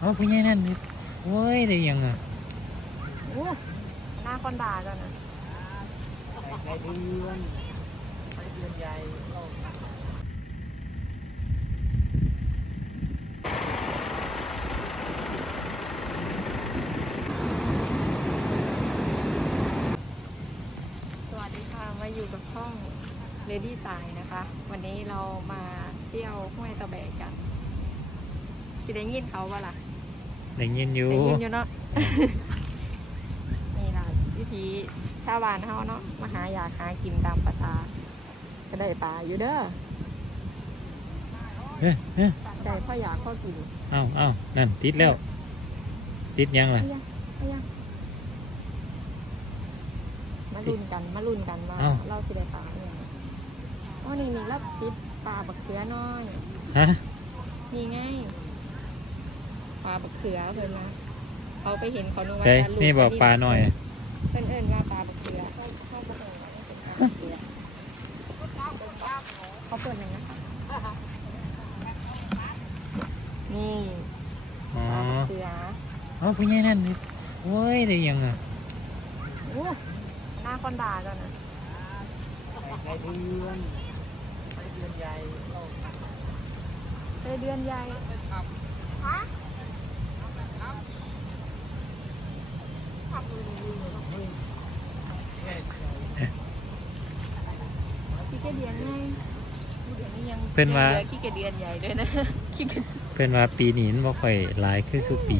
เอาผู้ใหญ่นั่นนี่โอ้ยได้ยังอะโอ้หน้าคนด่าจ้ะนะไก่เดือนไก่เดือนใหญ่สวัสดีค่ะมาอยู่กับช่อง Lady ตายนะคะ วันนี้เรามาเที่ยวห้วยตะแบกกัน สิได้ยินเขาปะล่ะ ได้ยินอยู่ได้ยินอยู่เนาะ นี่ล่ะวิธีชาวบ้านเขาเนาะมาหาอยากหากินตามประสาก็ได้ปลาอยู่เด้อเอ้ยเอ้ยได้พ่ออยากพ่อกินเอาเอานั่นติดแล้ว ติดยังล่ะ เอายังเอายังมาลุ้นกันมาลุ้นกันว่าเอ้า เราสิได้ปลาเนี่ยงโอ้นี่นี่แล้วติดปลาบักเขือน้อย ฮะ นี่ไง ปลาบักเขือเพิ่นนะเขาไปเห็นเขานึกว่าเฮ้ยจะลูนี่บอกปลาหน่อย เพิ่นเอิ้นว่าปลาบักเขือเขาเขาบอกว่าเป็นปลาบักเขือเขาเปิดหนึ่งนะคะนี่อ๋อปลาบักเขือเอาผู้ใหญ่นั่นนี่โอ้ยได้ยังอะโอ้หน้าคนด่าจ้ะนะไก่เดือนไก่เดือนใหญ่เอเดือนใหญ่ฮะขี้ เกียจเดือนไงเดือนนี้ยังเพิ่นว่ายังหลือขี้เกียจเดือนใหญ่ด้วยนะขี้เกียจเพิ่นว่าปีนี้มันบ่ค่อยหลายคือสุปี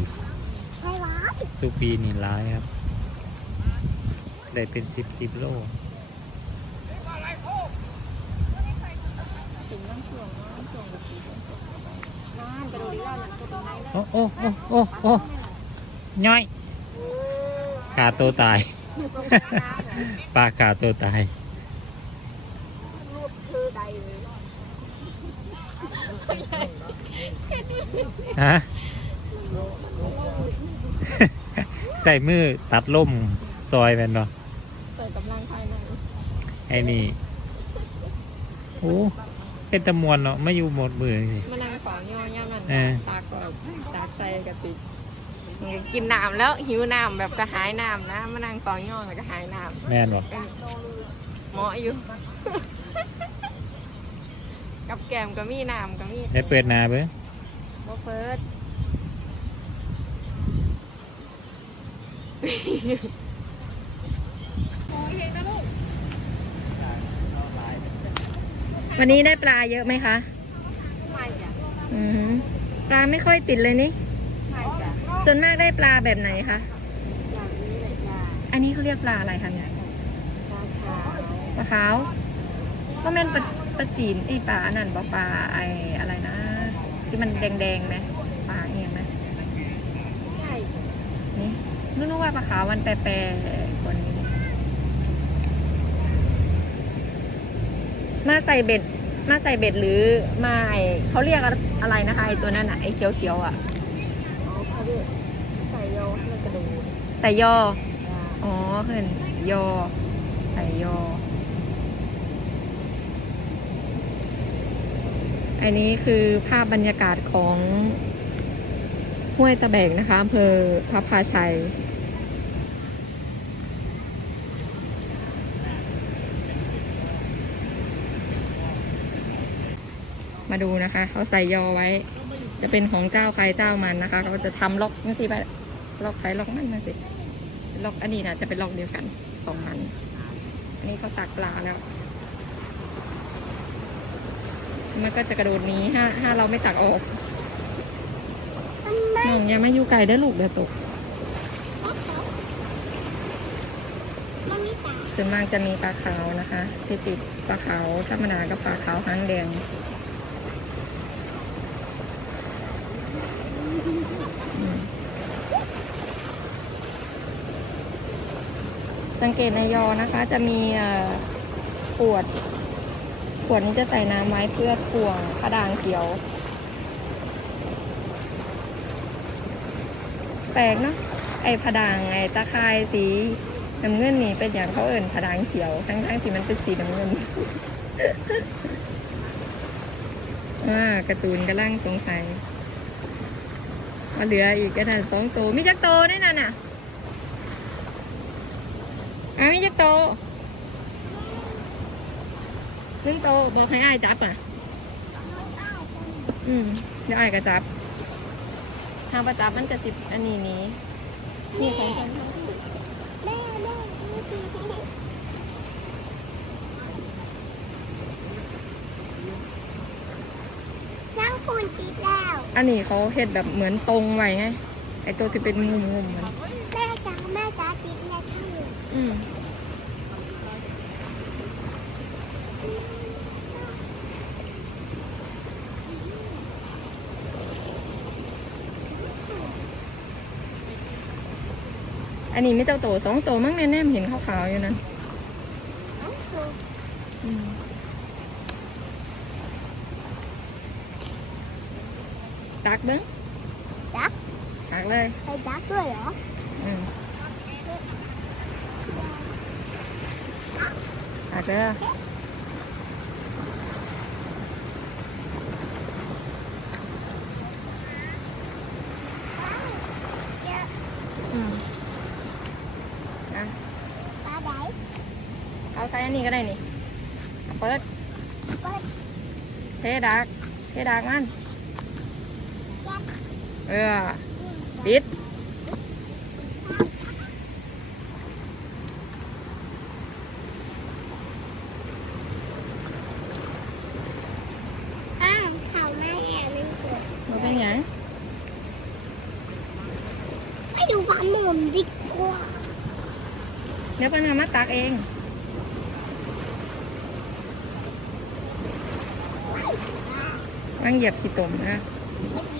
ไม่ร้ายสุปีนี่หลายครับ ได้เป็นสิบสิบโลถึงน้ำช่วงน้ำช่วงกับปีน้านกระโดดดีแล้วหลังตัวตรงไหนแล้วโอ้โอ้โอ้โอ้โอ้ย่อยขาตัวตายอยู่ตรงน้ำเนี่ยปลาขาตัวตาย รูดคือใดเลย ฮะใส่มือตัดล่มซอยแมันเนาะเปิดกำลังภายในไอ้นี่โอ้เป็นตะมวนเนาะไม่อยู่หมดมือสิมานั่งฝังย่อย่ามันเออตากก็ตากใส่กระติกกินน้ำแล้วหิวน้ำแบบกระหายน้ำนะมานั่งฝังย่อแล้วก็หายน้ำแม่นบอกเป็นหมออยู่ กับแกมก็มีน้ำก็มีได้เปิดหนาเบ้อบ่เปิด วันนี้ได้ปลาเยอะไหมคะไม่จ้ะอือหือปลาไม่ค่อยติดเลยนี่ ไม่จ้ะส่วนมากได้ปลาแบบไหนคะ อย่างนี้เลยจ้ะอันนี้เขาเรียกปลาอะไรคะเนี่ย ปลาขาวปลาขาวก็แม่นปลา ปลาจีนไอปลาอันนั่นบอกปลาไออะไรนะ ที่มันแดงๆไหมปลาเองไหมใช่จ้ะนี่นึกว่าปลาขาวมันแปรๆกว่านี้มาใส่เบ็ด มาใส่เบ็ดหรือมาไอเขาเรียกอะไรนะคะไอตัวนั้นอะไอเขียวๆอะเอาเขาเรียกใส่โยให้มันกระโดดใส่ยอจ้ะอ๋อเห็นยอ ใส่ยอ อันนี้คือภาพบรรยากาศของห้วยตะแบกนะคะอำเภอพระพาชัย มาดูนะคะเขาใส่ยอไว้ จะเป็นของเจ้าใครเจ้ามันนะคะเขาจะทำล็อกนี่สิไปล็อกใครล็อกนั่นนะสิล็อกอันนี้นะจะเป็นล็อกเดียวกันสองอันอันนี้เขาตักปลาแล้ว มันก็จะกระโดดหนี้ถ้าถ้าเราไม่ตักออกน้องอย่ามาอยู่ไกลได้อลูกเดี๋ยวตกมันมีปลาส่วนมากจะมีปลาขาวนะคะที่ติดปลาขาวธรรมดากับปลาขาวหางแดงอืมสังเกตในยอนะคะ จะมีเอ่อขวดข วดนี้จะใส่น้ำไว้เพื่อถ่วงกระดางเขียว แปลกเนาะไอ้ผดางไอ้ตะไคร้สีน้ำเงินนี่เป็นอย่างเขาเอิ่นผดางเขียว ทั้งๆที่มันเป็นสีน้ำเงินอ่าการ์ตูนกำลังสงสัยมาเหลืออีกก็ได้สองโตวมีจักโตได้นั่นน่ะอะมีจักโต นึ่งโตวบอกให้อ้ายจับอะ อืมเดี๋ยวอ้ายก็จับ ทางประจับมันจะสิบอันนี้นี้นี่ของคนทั้งคู่แม่แม่ไม่ชี้นั่งคูณติดแล้ว อันนี้เขาเฮ็ดแบบเหมือนตรงไว้ไง ไอตัวที่เป็นงุมงุมๆมันแม่จ๋าแม่จ๋าติดแล้วทั้งหมดอืม อันนี้ไม่เจ้าโตสองโตมั้งแน่ๆเห็นขาวๆอยู่นั่นน้องคูณอืมตักเบิ้งจักตักเลยไปจักด้วยเหรออืมตักเลย เยอะ อืมอะ ปลาไหน เอาใส่อันนี้ก็ได้นี่เอาเปิดเปิด เทดัก เทดักมันจักเออ ปิด อ้าวเข่าแม่นั่งกดมันเป็นหยังไปดูฟาร์มหนุ่มดีกว่า เดี๋ยวเพิ่นเอามาตักเอง ไป วางเหยียบขี้ตมนะไปเหยี